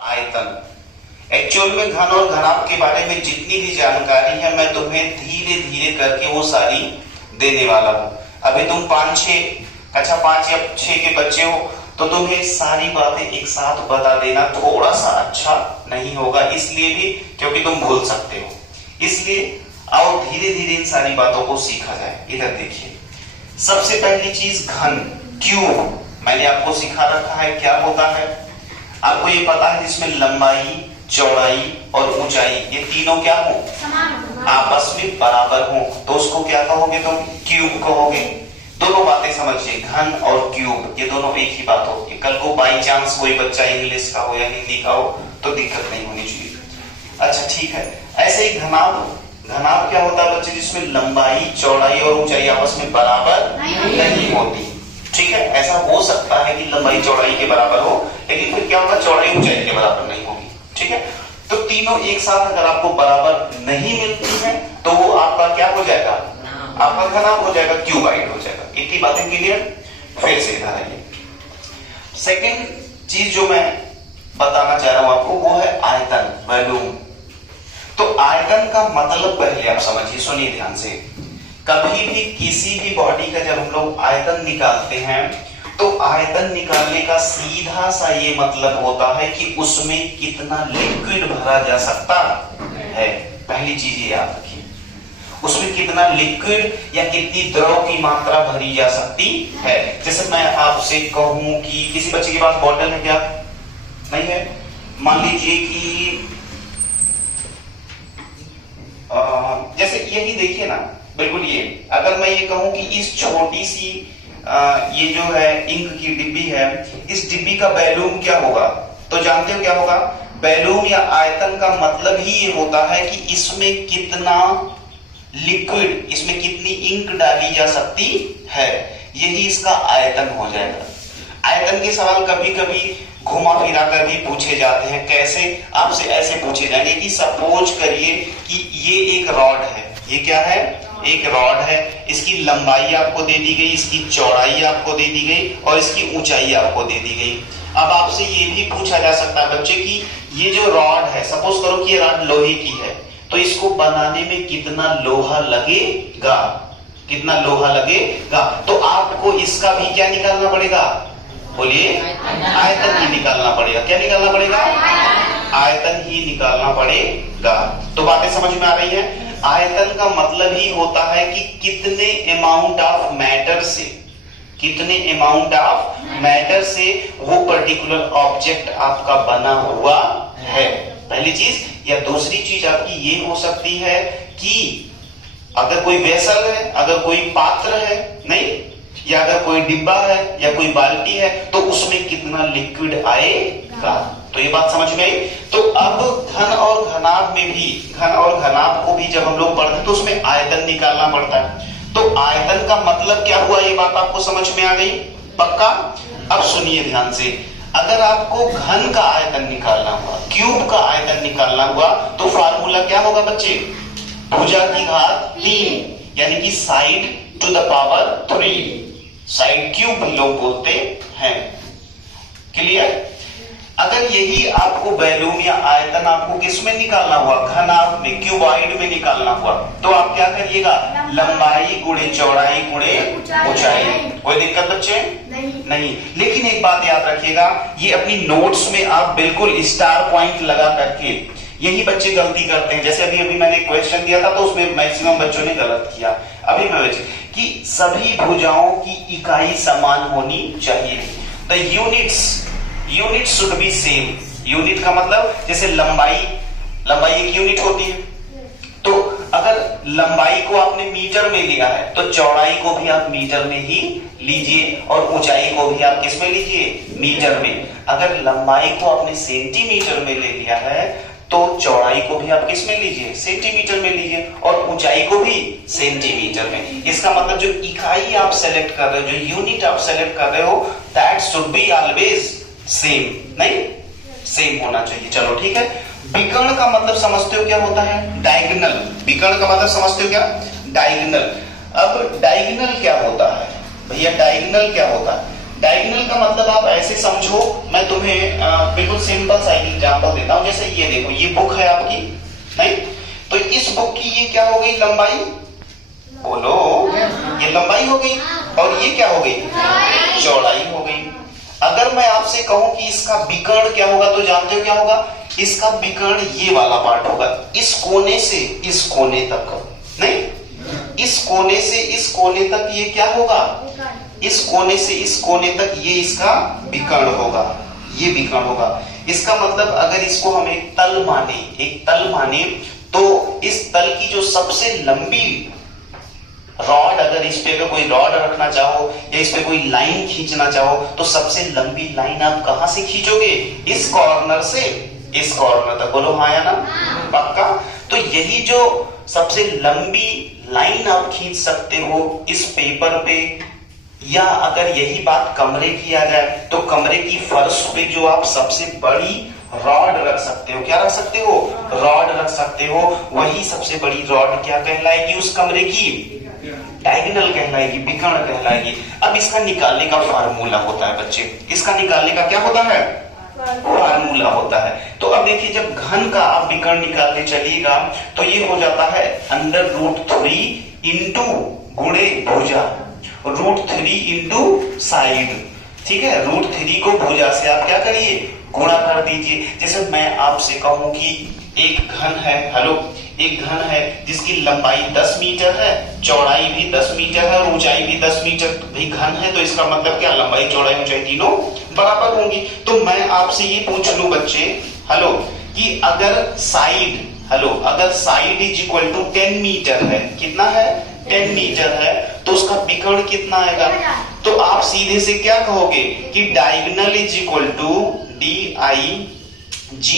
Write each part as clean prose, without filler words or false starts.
आयतन। एक्चुअल में घन और घनाभ के बारे में जितनी भी जानकारी है मैं तुम्हें धीरे धीरे करके वो सारी देने वाला हूं। अभी तुम 5 या 6 के बच्चे हो तो तुम्हें सारी बातें एक साथ बता देना थोड़ा सा अच्छा नहीं होगा, इसलिए भी क्योंकि तुम भूल सकते हो। इसलिए आओ धीरे धीरे इन सारी बातों को सीखा जाए। इधर देखिए, सबसे पहली चीज घन, क्यूब मैंने आपको सिखा रखा है क्या होता है। आपको ये पता है जिसमें लंबाई, चौड़ाई और ऊंचाई ये तीनों क्या हो, आपस में बराबर हो, तो उसको क्या कहोगे तुम, क्यूब कहोगे। दोनों बातें समझिए, घन और क्यूब ये दोनों एक ही बात होती है। कल को बाई चांस कोई बच्चा इंग्लिश का हो या हिंदी का हो तो दिक्कत नहीं होनी चाहिए। अच्छा ठीक है, ऐसे ही घनाभ क्या होता है बच्चे, जिसमें लंबाई, चौड़ाई और ऊंचाई आपस में बराबर नहीं होती। ठीक है, ऐसा हो सकता है कि लंबाई चौड़ाई के बराबर हो, लेकिन फिर क्या होगा, चौड़ाई ऊंचाई के बराबर नहीं होगी। ठीक है, तो तीनों एक साथ अगर आपको बराबर नहीं मिलती है तो वो आपका क्या हो जाएगा, आपका घनाभ हो जाएगा, क्यूबाइड हो जाएगा। इतनी बातें क्लियर। फिर से इधर आइए, सेकेंड चीज जो मैं बताना चाह रहा हूं आपको वो है आयतन, वॉल्यूम। तो आयतन का मतलब पहले आप समझिए, सुनिए ध्यान से। कभी भी किसी भी बॉडी का जब हम लोग आयतन निकालते हैं तो आयतन निकालने का सीधा सा ये मतलब होता है कि उसमें कितना लिक्विड भरा जा सकता है। पहली चीज ये याद रखिए, उसमें कितना लिक्विड या कितनी द्रव की मात्रा भरी जा सकती है। जैसे मैं आपसे कहूं कि किसी बच्चे के पास बॉटल है क्या, नहीं है, मान लीजिए कि जैसे यही देखिए ना, बिल्कुल ये अगर मैं ये कहूं कि इस छोटी सी ये जो है इंक की डिब्बी है, इस डिब्बी का वॉल्यूम क्या होगा, तो जानते हो क्या होगा, वॉल्यूम या आयतन का मतलब ही ये होता है कि इसमें कितना लिक्विड, इसमें कितनी इंक डाली जा सकती है, यही इसका आयतन हो जाएगा। आयतन के सवाल कभी कभी घुमा फिरा कर भी पूछे जाते हैं। कैसे, आपसे ऐसे पूछे जाएंगे कि सपोज करिए कि ये एक रॉड है, ये क्या है, एक रॉड है, इसकी लंबाई आपको दे दी गई, इसकी चौड़ाई आपको दे दी गई और इसकी ऊंचाई आपको दे दी गई। अब आपसे ये भी पूछा जा सकता है बच्चे कि ये जो रॉड है, सपोज करो कि ये रॉड लोहे की है, तो इसको बनाने में कितना लोहा लगेगा, कितना लोहा लगेगा, तो आपको इसका भी क्या निकालना पड़ेगा, बोलिए, आयतन ही निकालना पड़ेगा। क्या निकालना पड़ेगा, आयतन ही निकालना पड़ेगा। तो बातें समझ में आ रही है। आयतन का मतलब ही होता है कि कितने अमाउंट ऑफ मैटर से, कितने अमाउंट ऑफ मैटर से वो पर्टिकुलर ऑब्जेक्ट आपका बना हुआ है, पहली चीज। या दूसरी चीज आपकी ये हो सकती है कि अगर कोई वेसल है, अगर कोई पात्र है, नहीं, या अगर कोई डिब्बा है या कोई बाल्टी है तो उसमें कितना लिक्विड आएगा। तो ये बात समझ में आई। तो अब घन और घनाभ में भी, घन और घनाभ को भी जब हम लोग पढ़ते हैं तो उसमें आयतन निकालना पड़ता है। तो आयतन का मतलब क्या हुआ, ये बात आपको समझ में आ गई, पक्का। अब सुनिए ध्यान से, अगर आपको घन का आयतन निकालना हुआ, क्यूब का आयतन निकालना हुआ तो फार्मूला क्या होगा बच्चे, भुजा की घात 3 यानी कि side to the power 3, side cube लोग बोलते हैं। क्लियर। अगर यही आपको वॉल्यूम या आयतन आपको किस में निकालना हुआ, घनाभ में, क्यूबाइड में निकालना हुआ, तो आप क्या करिएगा, लंबाई गुणे चौड़ाई गुणे ऊंचाई। कोई दिक्कत बच्चे नहीं। लेकिन एक बात याद रखिएगा, ये अपनी नोट्स में आप बिल्कुल स्टार पॉइंट लगा करके, यही बच्चे गलती करते हैं। जैसे अभी मैंने क्वेश्चन दिया था तो उसमें मैक्सिमम बच्चों ने गलत किया। अभी मैं बच्चे कि सभी भुजाओं की इकाई समान होनी चाहिए। The unit should be same. Unit का मतलब जैसे लंबाई एक यूनिट होती है, तो अगर लंबाई को आपने मीटर में लिया है तो चौड़ाई को भी आप मीटर में ही लीजिए और ऊंचाई को भी आप किस में लीजिए, मीटर में। अगर लंबाई को आपने सेंटीमीटर में ले लिया है तो चौड़ाई को भी आप किस में लीजिए, सेंटीमीटर में लीजिए और ऊंचाई को भी सेंटीमीटर में। इसका मतलब जो इकाई आप सेलेक्ट कर रहे हो, जो यूनिट आप सेलेक्ट कर रहे हो, that should be always same, नहीं, सेम होना चाहिए। चलो ठीक है। विकर्ण का मतलब समझते हो क्या होता है, डायगोनल। विकर्ण का मतलब समझते हो क्या, डायगोनल। अब डायगोनल क्या होता है भैया, डायगोनल क्या होता है, डायगोनल का मतलब आप ऐसे समझो, मैं तुम्हें बिल्कुल सिंपल सा एक एग्जांपल देता हूं। जैसे ये देखो, ये बुक है आपकी, नहीं तो इस बुक की ये क्या हो गई, लंबाई, बोलो, ये लंबाई हो गई, और ये क्या हो गई, चौड़ाई हो गई। अगर मैं आपसे कहूं कि इसका विकर्ण क्या होगा, तो जानते हो क्या होगा, इसका विकर्ण ये वाला पार्ट होगा, इस कोने से इस कोने तक, नहीं, इस कोने से इस कोने तक ये क्या होगा, इस कोने से इस कोने तक ये इसका विकर्ण होगा, ये विकर्ण होगा। इसका मतलब अगर इसको हम एक तल माने, तो इस तल की जो सबसे लंबी रॉड, अगर इस पे कोई रॉड रखना चाहो या इस पे कोई लाइन खींचना चाहो, तो सबसे लंबी लाइन आप कहां से खींचोगे, इस कॉर्नर से इस कॉर्नर तक, बोलो हाँ या ना, पक्का। तो यही जो सबसे लंबी लाइन आप खींच सकते हो इस पेपर पे, या अगर यही बात कमरे की आ जाए, तो कमरे की फर्श पे जो आप सबसे बड़ी रॉड रख सकते हो, क्या रख सकते हो, रॉड रख सकते हो, वही सबसे बड़ी रॉड क्या कहलाएगी उस कमरे की, डायगोनल कहलाएगी, विकर्ण कहलाएगी। अब इसका निकालने का फार्मूला होता है बच्चे, इसका निकालने का क्या होता है, फार्मूला होता है। तो अब देखिए, जब घन का आप विकर्ण निकालने चलिएगा तो ये हो जाता है √3 इंटू गुणे भुजा, √3 इंटू साइड, ठीक है। √3 को भुजा से आप क्या करिए, गुणा कर दीजिए। जैसे मैं आपसे कहूं कि एक घन है, हेलो, एक घन है जिसकी लंबाई 10 मीटर है, चौड़ाई भी 10 मीटर है और ऊंचाई भी 10 मीटर, भी घन है, तो इसका मतलब क्या, लंबाई चौड़ाई ऊंचाई तीनों बराबर होंगी। तो मैं आपसे ये पूछ लूं बच्चे, हेलो, कि अगर साइड, हेलो, अगर side is equal to 10 metre है, कितना है, 10 मीटर है, तो उसका विकर्ण कितना आएगा, तो आप सीधे से क्या कहोगे कि diagonal is equal to DIG,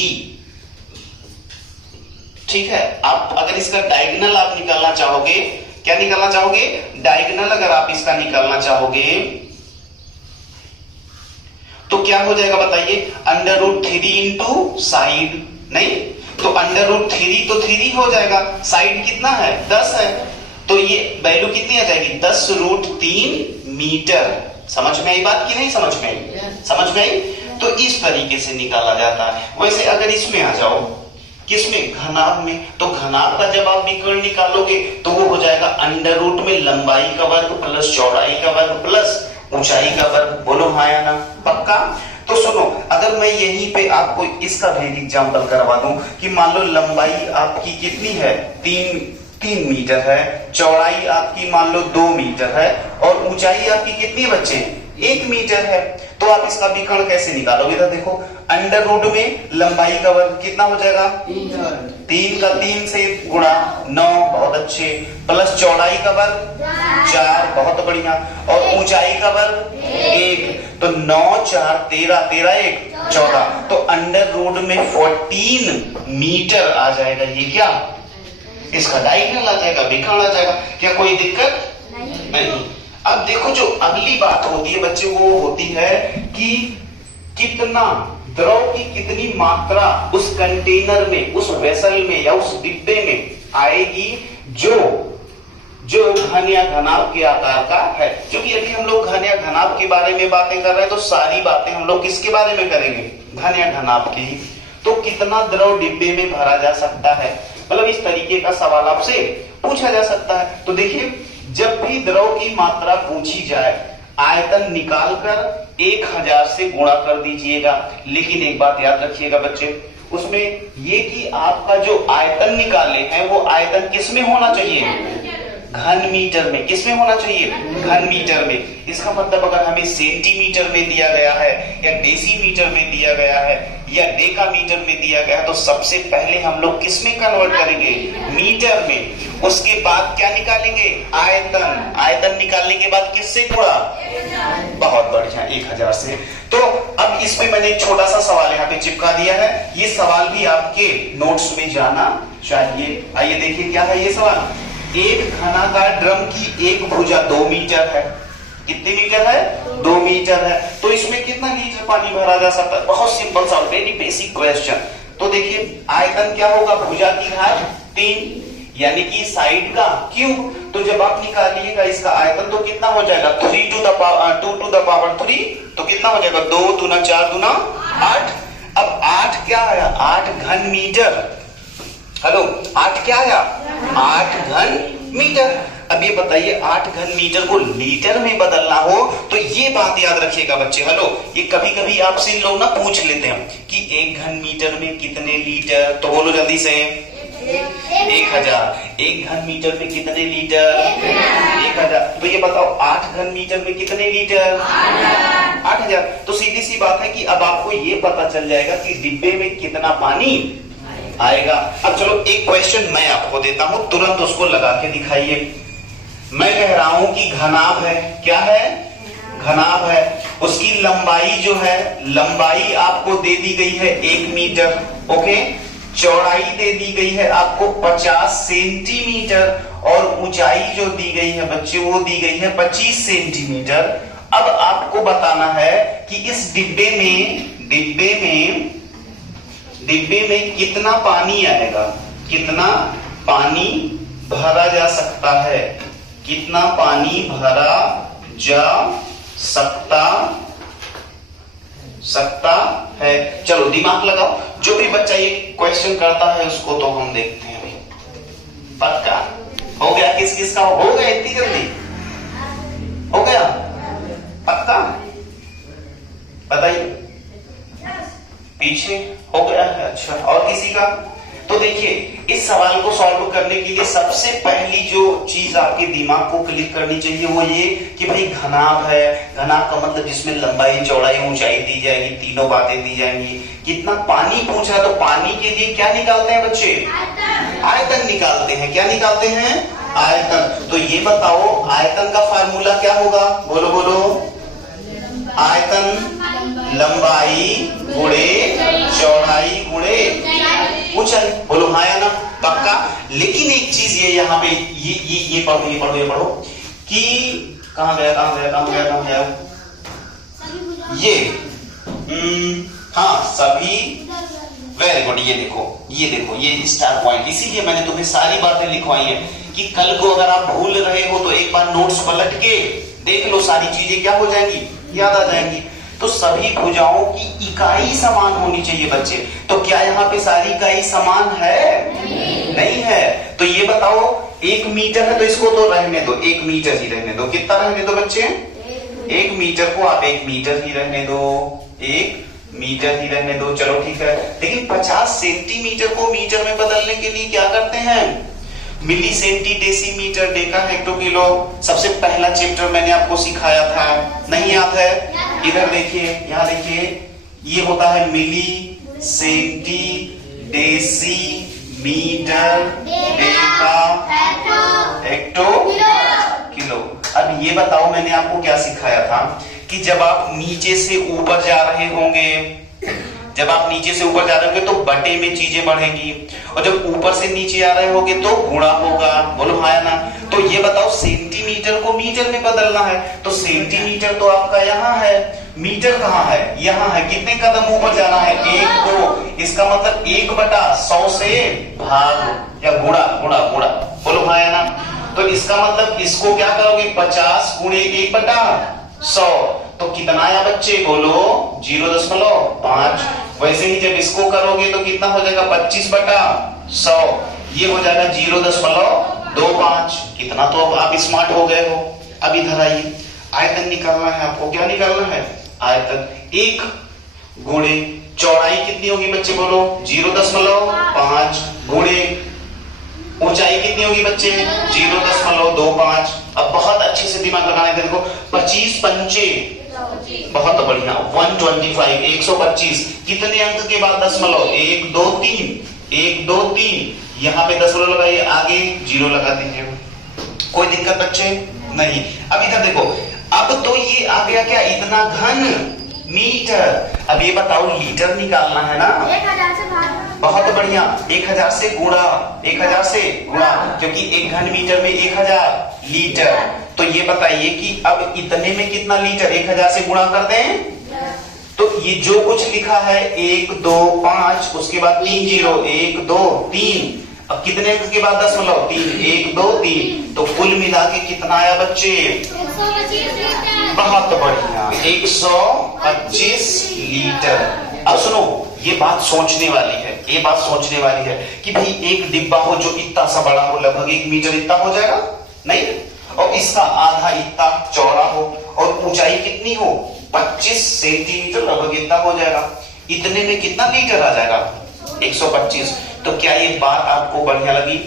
ठीक है। आप अगर इसका डायगोनल आप निकालना चाहोगे, क्या निकालना चाहोगे, डायगोनल अगर आप इसका निकालना चाहोगे तो क्या हो जाएगा बताइए, √3 इंटू साइड, नहीं तो √3 तो 3 हो जाएगा, साइड कितना है, 10 है, तो ये वैल्यू कितनी आ जाएगी, 10√3 मीटर। समझ में आई बात की नहीं समझ में आई, समझ में आई। तो इस तरीके से निकाला जाता है। वैसे अगर इसमें आ जाओ, किसमें, घनाभ में, तो घनाभ का जब आप विकर्ण निकालोगे तो वो हो जाएगा √ में लंबाई का वर्ग प्लस चौड़ाई का वर्ग प्लस ऊंचाई का वर्ग, बोलो हाँ या ना, पक्का। तो सुनो, अगर मैं यहीं पे आपको इसका भी एग्जांपल करवा दूं कि मान लो लंबाई आपकी कितनी है, 3 मीटर है, चौड़ाई आपकी मान लो 2 मीटर है और ऊंचाई आपकी कितनी है बच्चे, 1 मीटर है, तो आप इसका विकर्ण कैसे निकालोगे, इधर देखो, √ में लंबाई का वर्ग कितना हो जाएगा, 3 का 3 से गुणा 9, बहुत अच्छे, प्लस चौड़ाई का वर्ग 4, बहुत बढ़िया, और ऊंचाई का वर्ग 1, तो 9 4 13, 13 1 14, तो √ में 14 मीटर आ जाएगा। ये क्या, इसका डायगोनल आ जाएगा, विकर्ण आ जाएगा। क्या कोई दिक्कत नहीं। अब देखो, जो अगली बात होती है बच्चे, वो होती है कि कितना द्रव की कितनी मात्रा उस कंटेनर में, उस वेसल में या उस डिब्बे में आएगी जो घन या घनाभ के आकार का है। क्योंकि अभी हम लोग घन या घनाभ के बारे में बातें कर रहे हैं, तो सारी बातें हम लोग किसके बारे में करेंगे, घन या घनाभ की। तो कितना द्रव डिब्बे में भरा जा सकता है, मतलब इस तरीके का सवाल आपसे पूछा जा सकता है। तो देखिए, जब भी द्रव की मात्रा पूछी जाए, आयतन निकालकर 1000 से गुणा कर दीजिएगा। लेकिन एक बात याद रखिएगा बच्चे, उसमें ये कि आपका जो आयतन निकाले हैं वो आयतन किस में होना चाहिए, घन मीटर में। किसमें होना चाहिए, घन मीटर में। इसका मतलब अगर हमें सेंटीमीटर में दिया गया है या डेसीमीटर में दिया गया है या डेकामीटर में दिया गया है, तो सबसे पहले हम लोग किस में कन्वर्ट करेंगे, मीटर में। उसके बाद क्या निकालेंगे, आयतन। आयतन निकालने के बाद किससे गुणा, बहुत बढ़िया, 1000 से। तो अब इसमें मैंने एक छोटा सा सवाल यहाँ पे चिपका दिया है, ये सवाल भी आपके नोट्स में जाना चाहिए। आइए देखिए क्या है ये सवाल। एक घनाकार ड्रम की एक भुजा 2 मीटर है। कितने मीटर है, 2 मीटर है। तो इसमें कितना लीटर पानी भरा जा सकता है, बहुत सिंपल सा, वेरी बेसिक क्वेश्चन। तो देखिए, आयतन क्या होगा, भुजा की घात 3 यानी कि साइड का क्यूब। तो जब आप निकालिएगा इसका आयतन तो कितना हो जाएगा 3 टू द पावर 3, तो कितना हो जाएगा 2 दूना 4 दूना 8। अब 8 क्या आया 8 घन मीटर। हेलो 8 क्या आया 8 घन मीटर। अब ये बताइए 8 घन मीटर को लीटर में बदलना हो तो ये बात याद रखिएगा बच्चे। हेलो ये कभी कभी आपसे लोग ना पूछ लेते हैं कि 1 घन मीटर में कितने लीटर, तो बोलो जल्दी से 1000। 1 घन मीटर में कितने लीटर 1000। तो ये बताओ 8 घन मीटर में कितने लीटर 8000। तो सीधी सी बात है कि अब आपको ये पता चल जाएगा कि डिब्बे में कितना पानी आएगा। अब चलो एक क्वेश्चन मैं आपको देता हूं, तुरंत उसको लगा के दिखाइए। मैं कह रहा हूं कि घनाभ है, क्या है घनाभ है, उसकी लंबाई जो है लंबाई आपको दे दी गई है 1 मीटर, ओके। चौड़ाई दे दी गई है आपको 50 सेंटीमीटर और ऊंचाई जो दी गई है बच्चे वो दी गई है 25 सेंटीमीटर। अब आपको बताना है कि इस डिब्बे में कितना पानी आएगा, कितना पानी भरा जा सकता है, कितना पानी भरा जा सकता है। चलो दिमाग लगाओ, जो भी बच्चा ये क्वेश्चन करता है उसको तो हम देखते हैं अभी। पक्का हो गया? किस किस का हो गया इतनी जल्दी हो गया? पक्का बताइए। पीछे हो गया है, अच्छा। और किसी का? तो देखिए इस सवाल को सॉल्व करने के लिए सबसे पहली जो चीज आपके दिमाग को क्लिक करनी चाहिए वो ये कि भाई घनाभ है। घनाभ का मतलब जिसमें लंबाई चौड़ाई ऊंचाई दी जाएगी, तीनों बातें दी जाएंगी। कितना पानी पूछा तो पानी के लिए क्या निकालते हैं बच्चे? आयतन निकालते हैं। क्या निकालते हैं? आयतन। तो ये बताओ आयतन का फार्मूला क्या होगा? बोलो बोलो। आयतन लंबाई गुणे चौड़ाई गुणे ऊंचाई। बोलो हाँ या ना? पक्का। लेकिन एक चीज ये यहाँ पे ये पढ़ो कि कहां गया ये हाँ सभी। Very good. ये देखो ये स्टार पॉइंट, इसीलिए मैंने तुम्हें सारी बातें लिखवाई है कि कल को अगर आप भूल रहे हो तो एक बार नोट्स पलट के देख लो, सारी चीजें क्या हो जाएंगी, याद आ जाएंगी। तो सभी भुजाओं की इकाई समान होनी चाहिए बच्चे। तो क्या यहाँ पे सारी इकाई समान है? नहीं है। तो ये बताओ 1 मीटर है तो इसको तो रहने दो, 1 मीटर ही रहने दो। कितना रहने दो बच्चे? 1 मीटर को आप 1 मीटर ही रहने दो, 1 मीटर ही रहने दो। चलो ठीक है। लेकिन 50 सेंटीमीटर को मीटर में बदलने के लिए क्या करते हैं? Milli centi decimetre deca hecto kilo. सबसे पहला चैप्टर मैंने आपको सिखाया था, नहीं याद है? इधर देखिए, यहाँ देखिए, ये होता है milli centi decimetre deca hecto kilo. अब ये बताओ मैंने आपको क्या सिखाया था कि जब आप नीचे से ऊपर जा रहे होंगे, जब आप नीचे से ऊपर जा रहे होंगे तो बटे में चीजें बढ़ेंगी, और जब ऊपर से नीचे आ रहे होंगे तो गुणा होगा। बोलो हाँ या ना? तो ये बताओ सेंटीमीटर को मीटर में बदलना है तो सेंटीमीटर तो आपका यहाँ है, मीटर कहाँ है? यहाँ है। कितने कदम ऊपर जाना है? 1 2। इसका मतलब 1/100 से भाग या गुणा। बोलो हाँ या ना? तो इसका मतलब इसको क्या करोगे? 50 गुणे 1/100। तो कितना आया बच्चे? बोलो 0.5। वैसे ही जब इसको करोगे तो कितना हो जाएगा? 25/100। ये हो जाएगा 0.25। कितना? तो अब आप स्मार्ट हो गए हो। अब इधर आइए, आयतन निकालना है आपको। क्या निकालना है? आयतन। 1 गुणे चौड़ाई कितनी होगी बच्चे? बोलो 0.5 गुणे ऊंचाई कितनी होगी बच्चे? 0.25। अब बहुत अच्छे से दिमाग लगाने देखो, 25 पंचे बहुत बढ़िया 125, 125। कितने अंक के बाद दशमलव? 1 2 3। यहाँ पे दशमलव लगाइए, आगे 0 लगा दीजिए। कोई दिक्कत बच्चे? नहीं। अब इधर देखो, अब तो ये आ गया क्या? इतना घन मीटर। अब ये बताओ लीटर निकालना है ना? 1000 से भाग। बहुत बढ़िया। 1000 से गुणा, 1000 से गुणा, क्योंकि 1 घन मीटर में 1000 लीटर। तो ये बताइए कि अब इतने में कितना लीटर? 1000 से गुणा कर दें तो ये जो कुछ लिखा है 1 2 5, उसके बाद 3 0, 1 2 3। अब कितने अंक के बाद दशमलव? 3, 1 2 3, तो कुल मिला के कितना आया बच्चे? 125 लीटर। बहुत बढ़िया, 125 लीटर। अब सुनो, ये बात सोचने वाली है, ये बात सोचने वाली है कि भाई एक डिब्बा हो जो इतना सा बड़ा हो, लगभग 1 मीटर इतना हो जाएगा नहीं, और इसका आधा इतना चौड़ा हो और ऊंचाई कितनी हो? 25 सेंटीमीटर, लगभग इतना हो जाएगा। इतने में कितना लीटर आ जाएगा? 125। तो क्या ये बात आपको बढ़िया लगी?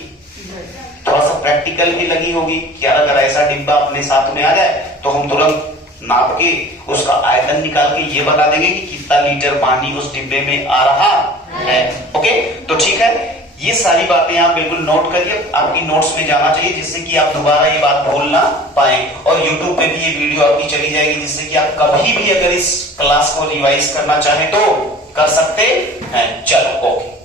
थोड़ा सा प्रैक्टिकल भी लगी होगी कि अगर ऐसा डिब्बा अपने साथ में आ जाए तो हम तुरंत नाप के उसका आयतन निकाल के ये बता देंगे कि कितना लीटर पानी उस डिब्बे में आ रहा है। ओके, तो ठीक है, ये सारी बातें आप बिल्कुल नोट करिए, आपकी नोट्स में जाना चाहिए, जिससे कि आप दोबारा ये बात भूल ना पाए। और YouTube पे भी ये वीडियो आपकी चली जाएगी, जिससे कि आप कभी भी अगर इस क्लास को रिवाइज करना चाहें तो कर सकते हैं। चलो, ओके।